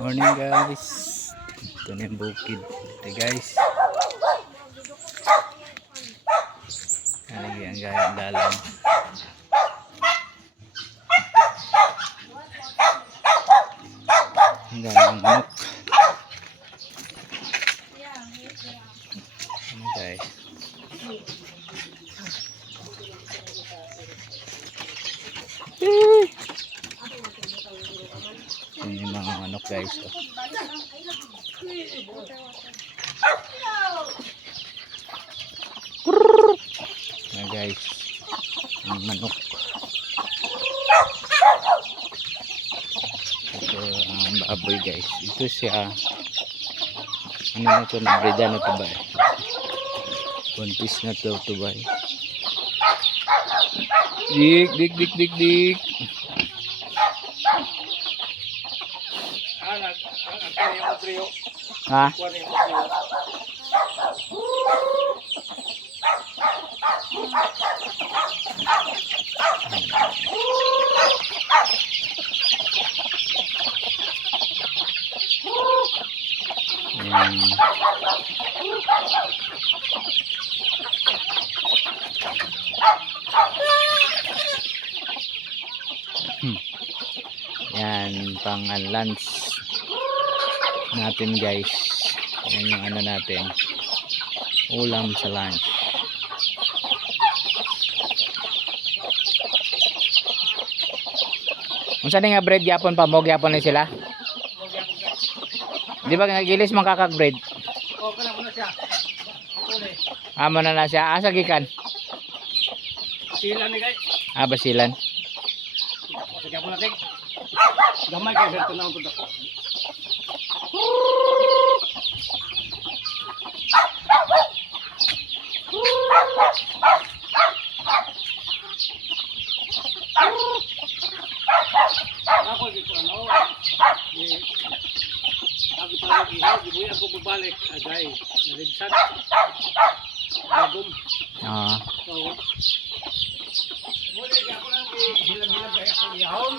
Morning guys. Ito na yung bukid. Ito guys. Haligi ang gaya dalan. Ang gaya ng manok. Ano guys. Yan yung mga manok guys. Oh. Yan guys. Ang manok. Ito ang baboy guys. Ito siya. Ano na ito? Nabrida na ito ba eh? Buntis na ito ba eh? Dik, dik, dik, dik, dik. Ha? Yan pang lunch natin guys. Yan yung ano natin, ulam sa lunch. Kung saan nga bread yapon pa mo, yapon na sila. Di ba nagilis mang kakag-bread? Oo, kana mo na siya. Amo na siya. Asa gikan? Sila ni guys. Basilan. Sige po natin. Gamay kayo sa tunaw ko dako. Ako dito ano. Sabi pa lagi ha, gibuhi ako babalik agay. Naligsan. Bagom. So, muli ako lang hilang-hilang kaya ako yahon.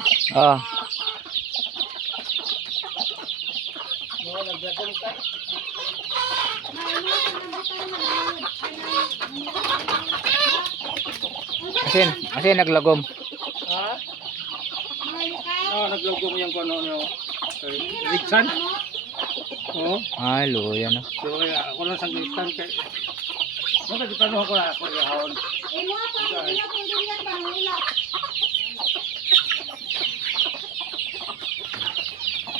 No, nagbagom ka. Asin naglagom. Ha? No, naglogom yung kono no. Ligsan. Oh. Halo, yan o. So, ako lang sang ligsan kay. Ano kita no ako na ako yahon.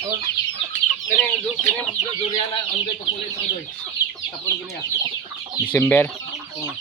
Oh. Kini duriana undoy ko pulit undoy. Tapon gini ah. December. Oh.